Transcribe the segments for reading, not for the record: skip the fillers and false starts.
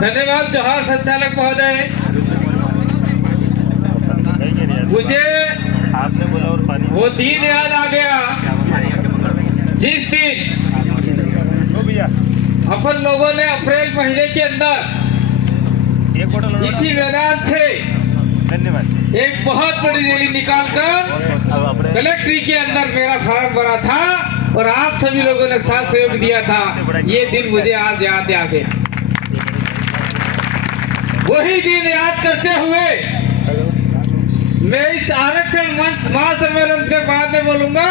धन्यवाद जोहार संचालक महोदय। मुझे आपने बोला और पानी वो दिन याद आ गया जिस दिन अपन लोगों ने अप्रैल महीने के अंदर एक बोतल इसी मैदान से धन्यवाद। एक बहुत बड़ी रैली निकालकर कलेक्ट्री के अंदर मेरा फार्म भरा था और आप सभी लोगों ने साथ सहयोग दिया था। ये दिन मुझे आज याद आ गया। वही दिन याद करते हुए मैं इस आरक्षण मंच महासम्मेलन के बाद में बोलूंगा,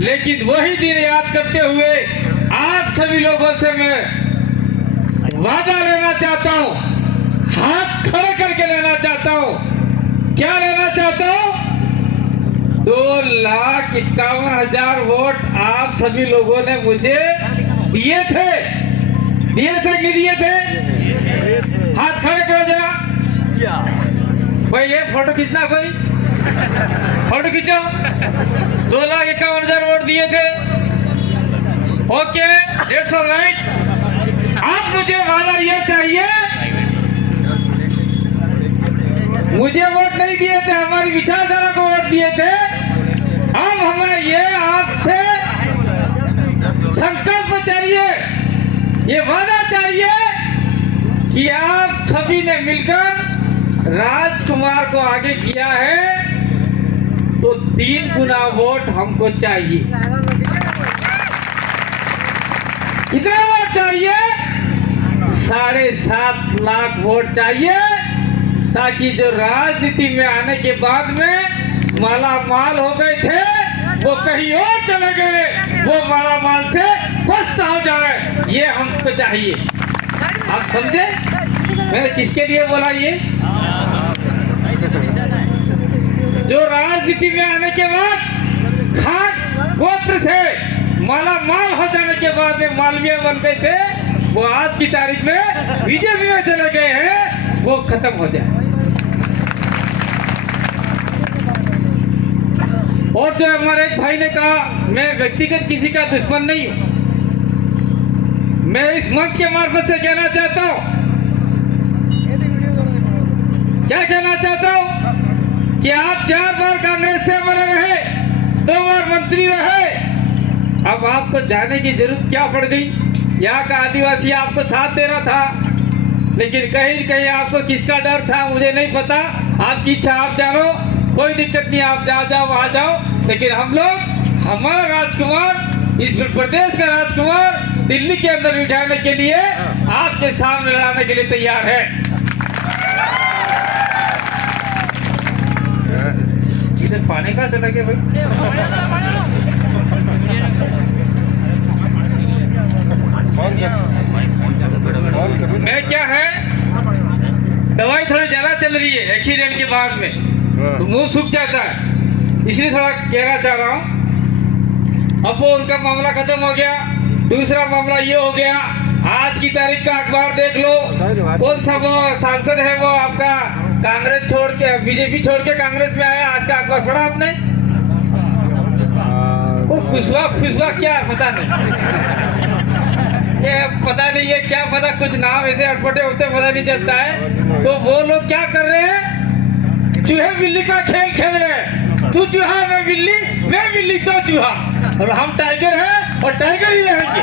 लेकिन वही दिन याद करते हुए आप सभी लोगों से मैं वादा लेना चाहता हूं, हाथ खड़े करके लेना चाहता हूं। क्या लेना चाहता हूं? 2,51,000 वोट आप सभी लोगों ने मुझे दिए थे कि दिए थे? हाथ खड़े करो जरा। भाई ये फोटो खींचना, कोई फोटो खींचो। 2,51,000 वोट दिए थे। Okay, that's alright. आप मुझे वादा ये चाहिए, मुझे वोट नहीं दिए थे, हमारी विचारधारा को वोट दिए थे। अब हमें ये आपसे संकल्प चाहिए, ये वादा चाहिए कि आप सभी ने मिलकर राजकुमार को आगे किया है तो 3 गुना वोट हमको चाहिए। कितना वोट चाहिए? 7.5 लाख वोट चाहिए, ताकि जो राजनीति में आने के बाद में माला माल हो गए थे वो कहीं और चले गए, वो माला माल से पछता हो जाए, ये हमको चाहिए। आप समझे मैंने किसके लिए बोला? ये जो राजनीति में आने के बाद खास गोत्र से माला माल हो जाने के बाद में मालवीय बन गए थे, वो आज की तारीख में बीजेपी में चले गए हैं, वो खत्म हो जाए। और जो हमारे एक भाई ने कहा, मैं व्यक्तिगत किसी का दुश्मन नहीं हूं। मैं इस मंच के मार्फत से कहना चाहता हूं, क्या कहना चाहता हूं कि आप 4 बार कांग्रेस से बने रहे, 2 बार मंत्री रहे, अब आपको जाने की जरूरत क्या पड़ गई? यहाँ का आदिवासी आपको साथ दे रहा था, लेकिन कहीं कहीं आपको किसका डर था मुझे नहीं पता। आपकी इच्छा, आप जानो, कोई दिक्कत नहीं, आप जहाँ जाओ वहाँ जाओ। लेकिन हम लोग, हमारा राजकुमार, इस प्रदेश का राजकुमार दिल्ली के अंदर बिठाने के लिए आपके सामने लाने के लिए तैयार है। इधर पानी का चला गया भाई। मैं क्या है, दवाई थोड़ी ज्यादा चल रही है एक्सीडेंट के बाद में, तो मुंह सूख जाता है, इसलिए थोड़ा कहना चाह रहा हूँ। अब वो उनका मामला खत्म हो गया, दूसरा मामला ये हो गया, आज की तारीख का अखबार देख लो, कौन सा वो सांसद है वो आपका कांग्रेस छोड़ के, बीजेपी छोड़ के कांग्रेस में आया, आज का अखबार पढ़ा आपने? वो खुशवा क्या पता नहीं, ये पता नहीं है क्या पता, कुछ नाम ऐसे अटपटे होते पता नहीं चलता है। तो वो लोग क्या कर रहे हैं? चूहे बिल्ली का खेल खेल रहे हैं। तू चूहा, मैं बिल्ली, मैं बिल्ली तो चूहा, और हम टाइगर हैं और टाइगर ही रहेंगे।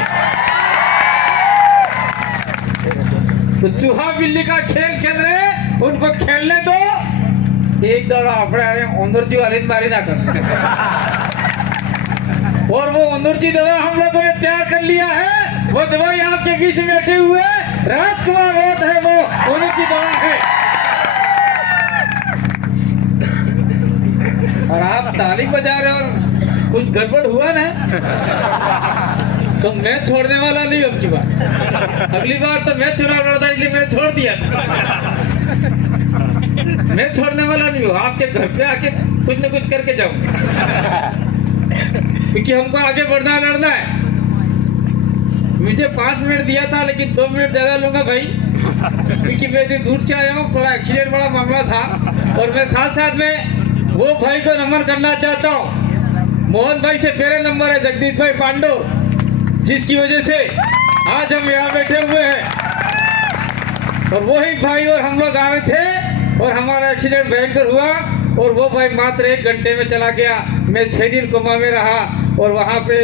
तो चूहा बिल्ली का खेल खेल रहे हैं, उनको खेलने दो। एक दौड़ा अपने अंदर जी वाले मारी ना कर। और वो अंदर जी दवा हम लोगों ने तैयार कर लिया है, वो दवाई आपके बीच में बैठे हुए राजकुमार वोट है, वो उनकी दवा है। और आप ताली बजा रहे और कुछ गड़बड़ हुआ ना तो मैं छोड़ने वाला नहीं। अब की बार, अगली बार तो मैं चुनाव लड़ता, इसलिए मैं छोड़ दिया। मैं छोड़ने वाला नहीं हूँ, आपके घर पे आके कुछ न कुछ करके जाऊँ, क्योंकि हमको आगे बढ़ना लड़ना है। मुझे 5 मिनट दिया था, लेकिन 2 मिनट ज्यादा लूंगा भाई, क्योंकि मैं इतनी दूर से आया हूँ, थोड़ा एक्सीडेंट बड़ा मामला था। और मैं साथ साथ में वो भाई को नमन करना चाहता हूँ, मोहन भाई से पहले नंबर है, जगदीश भाई पांडो, जिसकी वजह से आज हम यहाँ बैठे हुए हैं। और वही भाई और हम लोग आ रहे थे और हमारा एक्सीडेंट भयंकर हुआ और वो भाई मात्र 1 घंटे में चला गया। मैं 6 दिन कोमा में रहा और वहाँ पे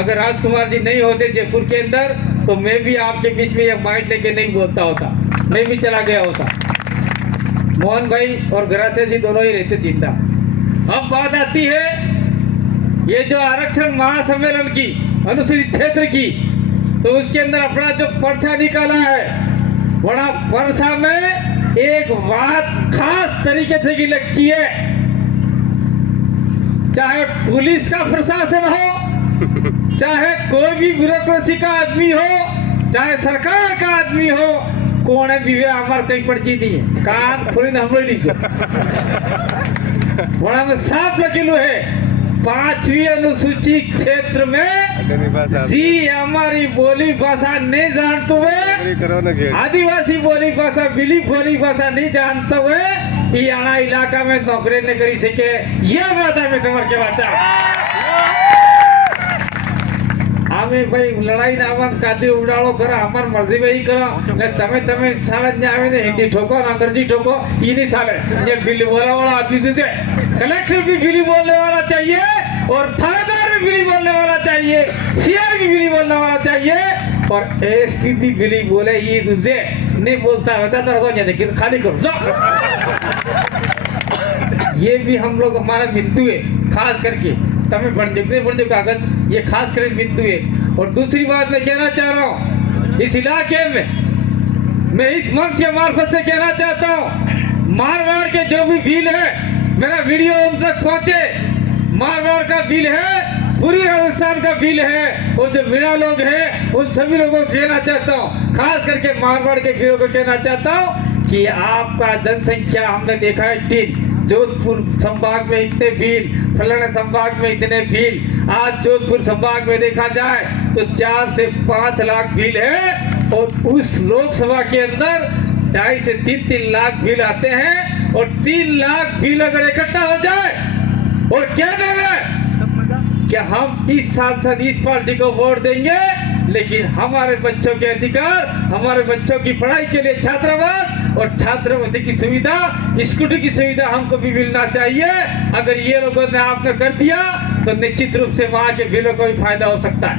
अगर राजकुमार जी नहीं होते जयपुर के अंदर तो मैं भी आपके बीच में एक माइक लेके नहीं बोलता होता, मैं भी चला गया होता। मोहन भाई और गरासे जी दोनों ही रहते जिंदा। अब बात आती है ये जो आरक्षण महासम्मेलन की अनुसूचित क्षेत्र की, तो उसके अंदर अपना जो पर्चा निकाला है, बड़ा परसा में एक बात खास तरीके से की लगती है, चाहे पुलिस का प्रशासन हो, चाहे कोई भी ब्यूरोक्रेसी का आदमी हो, चाहे सरकार का आदमी हो, कोने भी हमारे कहीं पर्ची दी है, कान खोली हम लोग लीजिए। बड़ा में 7 वकीलों है 5वीं अनुसूची क्षेत्र में जी हमारी बोली भाषा नहीं जानते हुए, आदिवासी बोली भाषा बिली बोली भाषा नहीं जानते हुए याना इलाका में नौकरी नहीं करी सके। ये बात है मैं तुम्हारे के बात आमे भाई लड़ाई ना आवाज कादी उड़ाड़ो करा हमार मर्जी में ही करो ने तमे साले ने आवे ने हिंदी ठोको ना अंग्रेजी ठोको ये नहीं साले ये बिल्ली बोला वाला आदमी से कलेक्टर भी बिल्ली बोलने वाला चाहिए और थानेदार भी बिल्ली बोलने वाला चाहिए, सीआई भी बिल्ली बोलने वाला चाहिए और एसपी भी बिल्ली बोले। ये तुझे नहीं बोलता वैसा तो को नहीं खाली करो जाओ। ये भी हम लोग हमारा बिंदु है खास करके तमें बन कागज ये खास कर बिंदु है। और दूसरी बात मैं कहना चाह रहा हूँ इस इलाके में मैं इस मंच के मार्फत से कहना चाहता हूँ मारवाड़ के जो भी बिल है मेरा वीडियो उन तक पहुंचे। मारवाड़ का बिल है, पूरी राजस्थान का बिल है और जो मीणा लोग हैं उन सभी लोगों को कहना चाहता हूँ, खास करके मारवाड़ के वीरों को कहना चाहता हूँ कि आपका जनसंख्या हमने देखा है 3, जोधपुर संभाग में इतने बिल, फलाना संभाग में इतने बिल। आज जोधपुर संभाग में देखा जाए तो 4 से 5 लाख बिल है और उस लोकसभा के अंदर 2.5 से 3 लाख बिल आते हैं और 3 लाख बिल अगर इकट्ठा हो जाए और क्या देंगे क्या हम इस सांसद इस पार्टी को वोट देंगे, लेकिन हमारे बच्चों के अधिकार, हमारे बच्चों की पढ़ाई के लिए छात्रावास और छात्रवृत्ति की सुविधा, स्कूटी की सुविधा हमको भी मिलना चाहिए। अगर ये लोगों ने आपने कर दिया तो निश्चित रूप से वहाँ के बिलों को भी फायदा हो सकता है।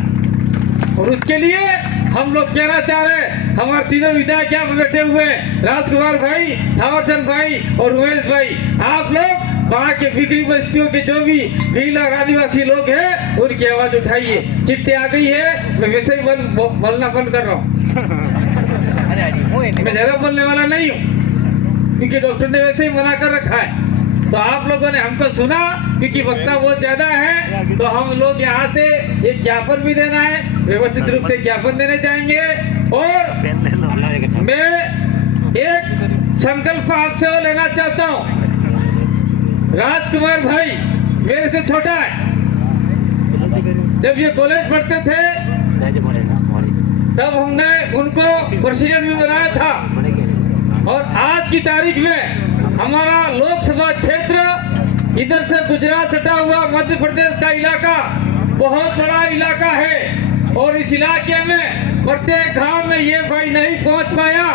और उसके लिए हम लोग कहना चाह रहे हैं हमारे तीनों विधायक यहाँ बैठे हुए राजकुमार भाई, थावरचंद भाई और उमेश भाई, आप लोग वहाँ के बिगड़ी बस्तियों के जो भी भील और आदिवासी लोग हैं उनकी आवाज उठाइए। चिट्ठी आ गई है, मैं वैसे ही बोलना बंद कर रहा हूँ। मैं ज्यादा बोलने वाला नहीं हूँ क्योंकि डॉक्टर ने वैसे ही मना कर रखा है। तो आप लोगों ने हमको सुना क्योंकि वक्ता बहुत ज्यादा है तो हम लोग यहाँ से एक ज्ञापन भी देना है, व्यवस्थित रूप से ज्ञापन देने जाएंगे। और मैं एक संकल्प आपसे लेना चाहता हूँ, राजकुमार भाई मेरे से छोटा है, जब ये कॉलेज पढ़ते थे तब हमने उनको प्रेसिडेंट भी बनाया था और आज की तारीख में हमारा लोकसभा क्षेत्र इधर से गुजरात सटा हुआ मध्य प्रदेश का इलाका बहुत बड़ा इलाका है और इस इलाके में प्रत्येक गांव में ये भाई नहीं पहुंच पाया।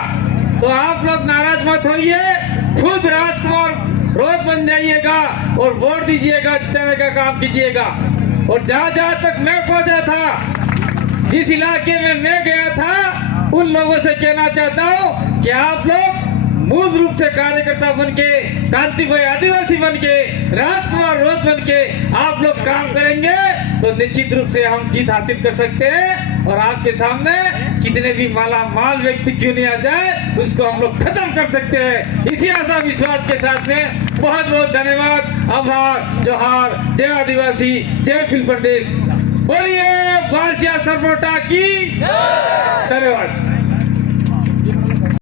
तो आप लोग नाराज मत होइए, खुद राजकुमार रोज बन जाइएगा और वोट दीजिएगा, जिताने का काम कीजिएगा। और जहाँ जहाँ तक मैं पहुंचा था, जिस इलाके में मैं गया था, उन लोगों से कहना चाहता हूँ कि आप लोग मूल रूप से कार्यकर्ता बनके, कांति भाई आदिवासी बनके, राजकुमार रोज बनके आप लोग काम करेंगे तो निश्चित रूप से हम जीत हासिल कर सकते हैं। और आपके सामने कितने भी माला माल व्यक्ति क्यों नहीं आ जाए उसको हम लोग खत्म कर सकते हैं। इसी आशा विश्वास के साथ में बहुत बहुत धन्यवाद, आभार, जोहार, जय आदिवासी, जय फिल्म प्रदेश, बोलिए बासिया सरमोटा की धन्यवाद।